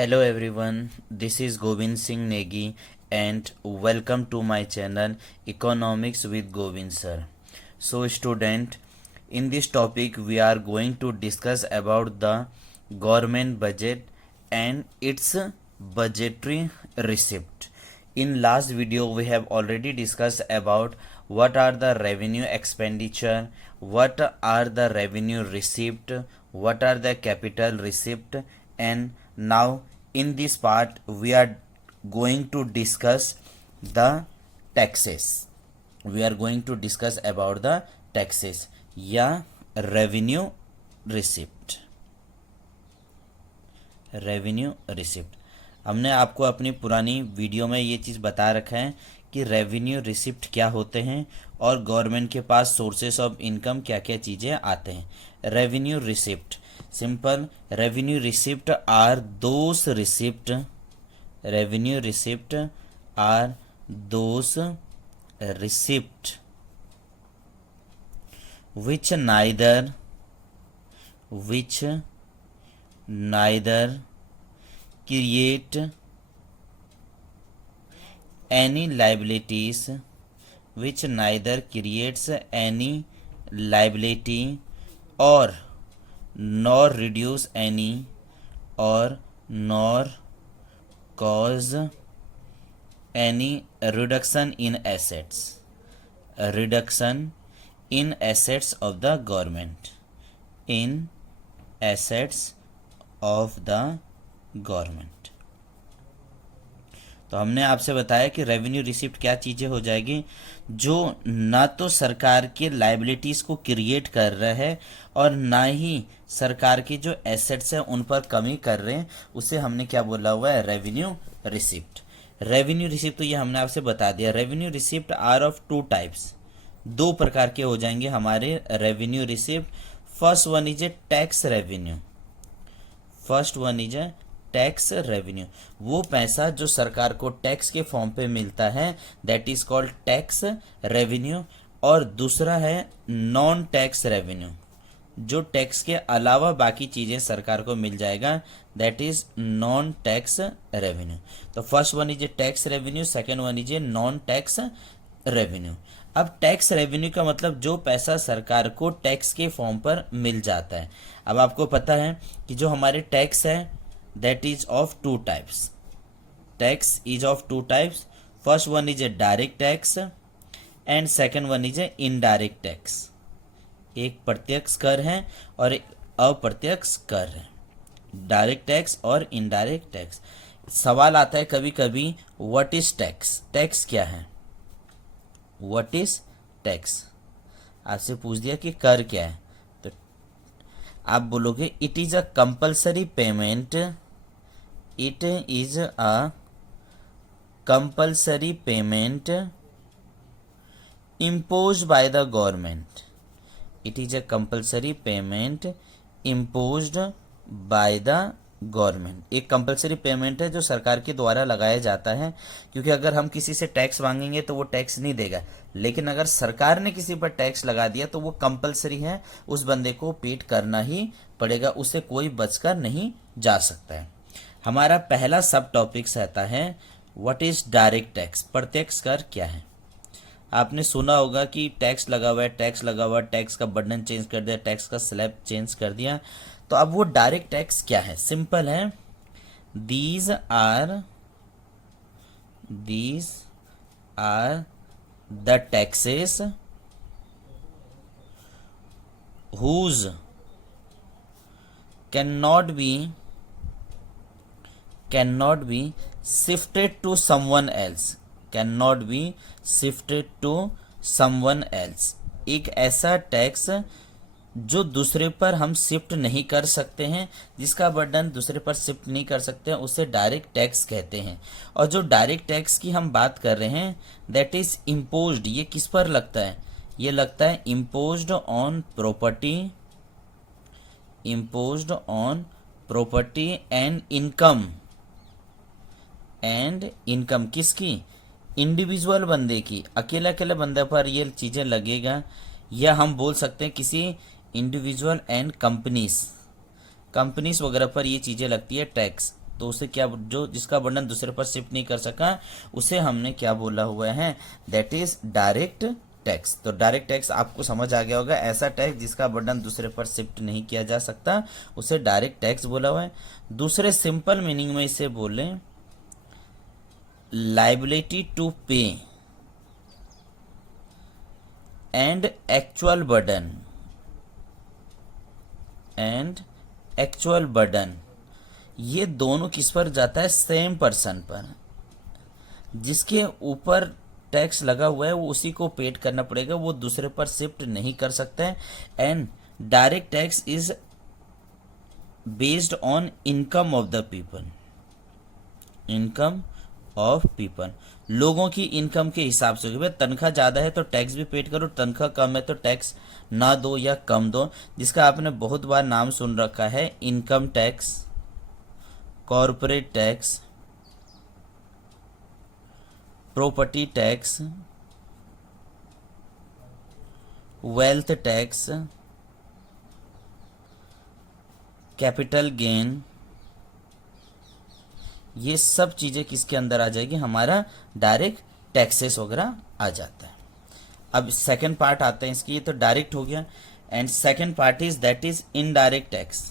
Hello everyone, this is Govind Singh Negi and welcome to my channel Economics with Govind sir. So student, in this topic we are going to discuss about the government budget and its budgetary receipt. In last video we have already discussed about what are the revenue expenditure, what are the revenue receipt, what are the capital receipt, and now in this part we are going to discuss the taxes. We are going to discuss about the taxes या revenue receipt. Revenue receipt हमने आपको अपनी पुरानी video में ये चीज़ बता रखा है कि रेवेन्यू रिसिप्ट क्या होते हैं और गवर्नमेंट के पास सोर्सेस ऑफ इनकम क्या क्या चीज़ें आते हैं। Revenue receipt simple, revenue receipt are those receipt, revenue receipt are those receipt which neither create any liabilities, which neither creates any liability or nor reduce any or nor cause any reduction in assets, a reduction in assets of the government, in assets of the government. तो हमने आपसे बताया कि revenue receipt क्या चीज़ें हो जाएगी जो ना तो सरकार के लाइबिलिटीज़ को क्रिएट कर रहा है और ना ही सरकार के जो एसेट्स हैं उन पर कमी कर रहे हैं, उसे हमने क्या बोला हुआ है, रेवेन्यू रिसिप्ट। रेवेन्यू रिसिप्ट तो ये हमने आपसे बता दिया। Revenue receipt are of two types, दो प्रकार के हो जाएंगे हमारे revenue receipt. First one is a tax revenue, first one is a tax revenue, वो पैसा जो सरकार को टैक्स के फॉर्म पे मिलता है, that is called tax revenue. और दूसरा है नॉन टैक्स रेवेन्यू, जो टैक्स के अलावा बाकी चीज़ें सरकार को मिल जाएगा, that is non tax revenue. तो first one is a tax revenue, second one is a non tax revenue. अब टैक्स रेवेन्यू का मतलब जो पैसा सरकार को टैक्स के फॉर्म पर मिल जाता है। अब आपको पता है कि जो हमारे टैक्स है that is of two types, tax is of two types. First one is A direct tax and second one is A indirect tax. एक प्रत्यक्ष कर है और एक अप्रत्यक्ष कर है, डायरेक्ट टैक्स और इनडायरेक्ट टैक्स। सवाल आता है कभी कभी, व्हाट इज टैक्स, टैक्स क्या है, व्हाट इज टैक्स। आपसे पूछ दिया कि कर क्या है, तो आप बोलोगे it is a compulsory payment, it is a compulsory payment imposed by the government, it is a compulsory payment imposed by the government. एक कंपलसरी पेमेंट है जो सरकार के द्वारा लगाया जाता है, क्योंकि अगर हम किसी से टैक्स मांगेंगे तो वो टैक्स नहीं देगा, लेकिन अगर सरकार ने किसी पर टैक्स लगा दिया तो वो कंपलसरी है, उस बंदे को पेड करना ही पड़ेगा, उसे कोई बचकर नहीं जा सकता है। हमारा पहला सब टॉपिक्स रहता है व्हाट इज डायरेक्ट टैक्स, प्रत्यक्ष कर क्या है। आपने सुना होगा कि टैक्स लगा हुआ है, टैक्स लगा हुआ है, टैक्स का बर्डन चेंज कर दिया, टैक्स का स्लैब चेंज कर दिया। तो अब वो डायरेक्ट टैक्स क्या है, सिंपल है, these are the taxes whose cannot be shifted to someone else, cannot be shifted to someone else। एक ऐसा टैक्स जो दूसरे पर हम शिफ्ट नहीं कर सकते हैं, जिसका बर्डन दूसरे पर शिफ्ट नहीं कर सकते हैं, उसे डायरेक्ट टैक्स कहते हैं। और जो डायरेक्ट टैक्स की हम बात कर रहे हैं दैट इज इम्पोज्ड, ये किस पर लगता है, ये लगता है imposed on property, imposed on property and income, and income किसकी, इंडिविजुअल बंदे की, अकेले अकेले बंदे पर ये चीज़ें लगेगा, या हम बोल सकते हैं किसी इंडिविजुअल एंड कंपनीज वगैरह पर ये चीज़ें लगती है टैक्स। तो उसे क्या, जो जिसका बर्डन दूसरे पर शिफ्ट नहीं कर सका उसे हमने क्या बोला हुआ है, दैट इज डायरेक्ट टैक्स। तो डायरेक्ट टैक्स आपको समझ आ गया होगा, ऐसा टैक्स जिसका बर्डन दूसरे पर शिफ्ट नहीं किया जा सकता उसे डायरेक्ट टैक्स बोला हुआ है। दूसरे सिंपल मीनिंग में इसे बोलें लाइबिलिटी टू पे एंड एक्चुअल बर्डन, ये दोनों किस पर जाता है, सेम पर्सन पर। जिसके ऊपर टैक्स लगा हुआ है वो उसी को पेड करना पड़ेगा, वो दूसरे पर शिफ्ट नहीं कर सकता है। And direct tax is based on income of the people, income of people, लोगों की इनकम के हिसाब से। भाई तनख्वाह ज़्यादा है तो टैक्स भी पेड करो, तनख्वाह कम है तो टैक्स ना दो या कम दो, जिसका आपने बहुत बार नाम सुन रखा है, income tax, corporate tax, property tax, wealth tax, capital gain, ये सब चीज़ें किसके अंदर आ जाएगी, हमारा डायरेक्ट टैक्सेस वगैरह आ जाता है। अब सेकंड पार्ट आते हैं इसकी, ये तो डायरेक्ट हो गया। And second part is that is indirect tax.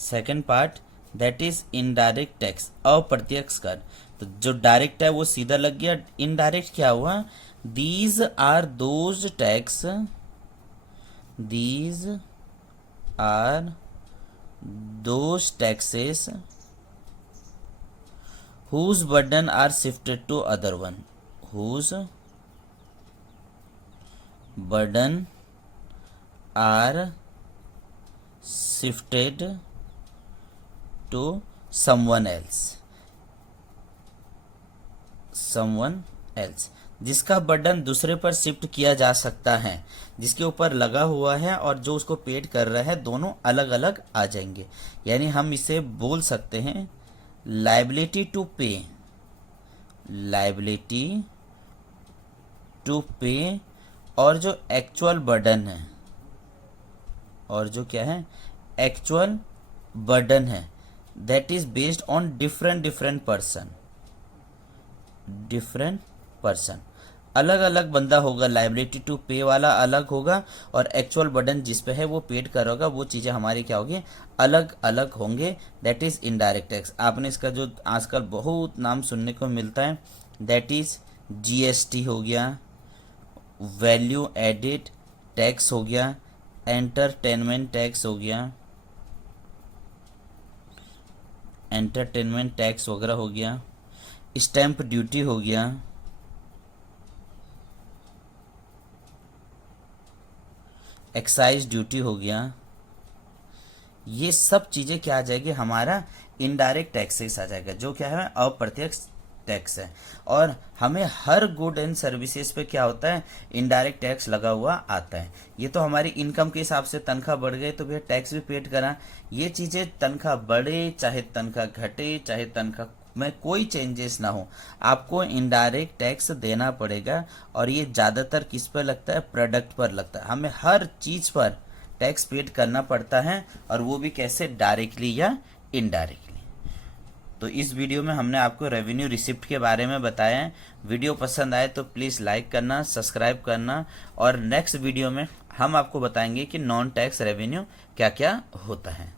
Second part that is indirect tax, अप्रत्यक्ष कर। तो जो डायरेक्ट है वो सीधा लग गया, इनडायरेक्ट क्या हुआ, these are those tax, these are those taxes whose burden are shifted to other one, whose burden are shifted to someone else, जिसका बर्डन दूसरे पर शिफ्ट किया जा सकता है, जिसके ऊपर लगा हुआ है और जो उसको पेड कर रहा है, दोनों अलग अलग आ जाएंगे। यानी हम इसे बोल सकते हैं लाइबिलिटी टू पे, लाइबिलिटी टू पे, और जो एक्चुअल बर्डन है, और जो क्या है एक्चुअल बर्डन है, that is based on different person, अलग अलग बंदा होगा। लाइबिलिटी टू पे वाला अलग होगा और एक्चुअल बर्डन जिस पे है वो पेड करोगा, वो चीज़ें हमारी क्या होगी, अलग अलग होंगे। That is indirect tax. आपने इसका जो आजकल बहुत नाम सुनने को मिलता है, दैट इज जीएसटी हो गया, वैल्यू एडिड टैक्स हो गया, एंटरटेनमेंट टैक्स हो गया, एंटरटेनमेंट टैक्स वगैरह हो गया, स्टैंप ड्यूटी हो गया, एक्साइज ड्यूटी हो गया। ये सब चीज़ें क्या आ जाएगी, हमारा इनडायरेक्ट टैक्सेस आ जाएगा, जो क्या है अप्रत्यक्ष टैक्स है। और हमें हर गुड एंड सर्विसेज पे क्या होता है, इनडायरेक्ट टैक्स लगा हुआ आता है। ये तो हमारी इनकम के हिसाब से तनख्वाह बढ़ गई तो भैया टैक्स भी पेड करा। ये चीज़ें तनख्वाह बढ़े चाहे तनख्वाह घटे, चाहे तनख्वाह में कोई चेंजेस ना हो, आपको इनडायरेक्ट टैक्स देना पड़ेगा। और ये ज़्यादातर किस पर लगता है, प्रोडक्ट पर लगता है। हमें हर चीज़ पर टैक्स पेड करना पड़ता है, और वो भी कैसे, डायरेक्टली या इनडायरेक्टली। तो इस वीडियो में हमने आपको रेवेन्यू रिसिप्ट के बारे में बताया है। वीडियो पसंद आए तो प्लीज़ लाइक करना, सब्सक्राइब करना, और नेक्स्ट वीडियो में हम आपको बताएंगे कि नॉन टैक्स रेवेन्यू क्या क्या होता है।